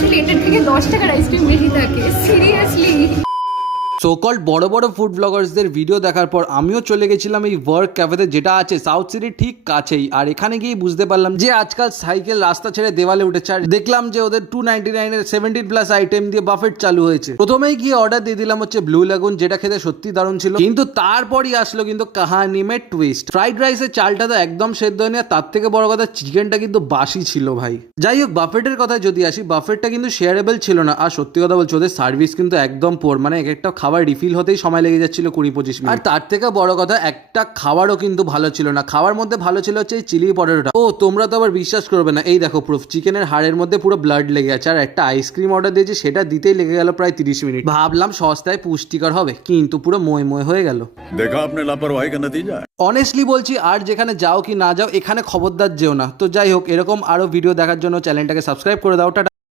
Actually এটার থেকে 10 টাকার আইসক্রিম বেশি থাকে, সিরিয়াসলি। সো কল্ড বড় বড় ফুড ব্লগার্সদের ভিডিও দেখার পর আমিও চলে গেছিলাম এই ওয়ার্ক ক্যাফেতে, যেটা আছে সাউথ সিটির ঠিক কাছেই। আর এখানে গিয়ে বুঝতে পারলাম যে আজকাল সাইকেল রাস্তা ছেড়ে দেওয়ালে উঠেছে। আর দেখলাম যে ওদের 299 এর 17+ আইটেম দিয়ে বাফেট চালু হয়েছে। প্রথমেই গিয়ে অর্ডার দিয়ে দিলাম হচ্ছে ব্লু লাগুন, যেটা খেতে সত্যি দারুণ ছিল। কিন্তু তারপরই আসলো কিন্তু কাহানি মে টুইস্ট। ফ্রাইড রাইসের চালটা তো একদম সেদ্ধ হয়নি, আর তার থেকে বড় কথা চিকেনটা কিন্তু বাসি ছিল ভাই। যাই হোক, বাফেটের কথায় যদি আসি, বাফেটটা কিন্তু শেয়ারেবল ছিল না। আর সত্যি কথা বলছি, ওদের সার্ভিস কিন্তু একদম পোর। মানে এক একটা খাবার রিফিল হতেই সময় লেগে যাচ্ছিল 20-25 মিনিট। আর তার থেকে বড় কথা, একটা খাবারও কিন্তু ভালো ছিল না। খাওয়ার মধ্যে ভালো ছিল হচ্ছে এই চিলি পটেটোটা। ও তোমরা তো আবার বিশ্বাস করবে না, এই দেখো প্রুফ, চিকেনের হাড়ের মধ্যে পুরো ব্লাড লেগে আছে। আর একটা আইসক্রিম অর্ডার দিয়েছি, সেটা দিতেই লেগে গেল প্রায় 30 মিনিট। ভাবলাম সস্তায় পুষ্টিকর হবে, কিন্তু পুরো মই হয়ে গেল। देखा आपने लापरवाही का नतीजा है। অনেস্টলি বলছি, আর যেখানে যাও কি না যাও, এখানে খবরদার যেও না। তো যাই হোক, এরকম আরো ভিডিও দেখার জন্য চ্যানেলটাকে সাবস্ক্রাইব করে দাও। টাটা।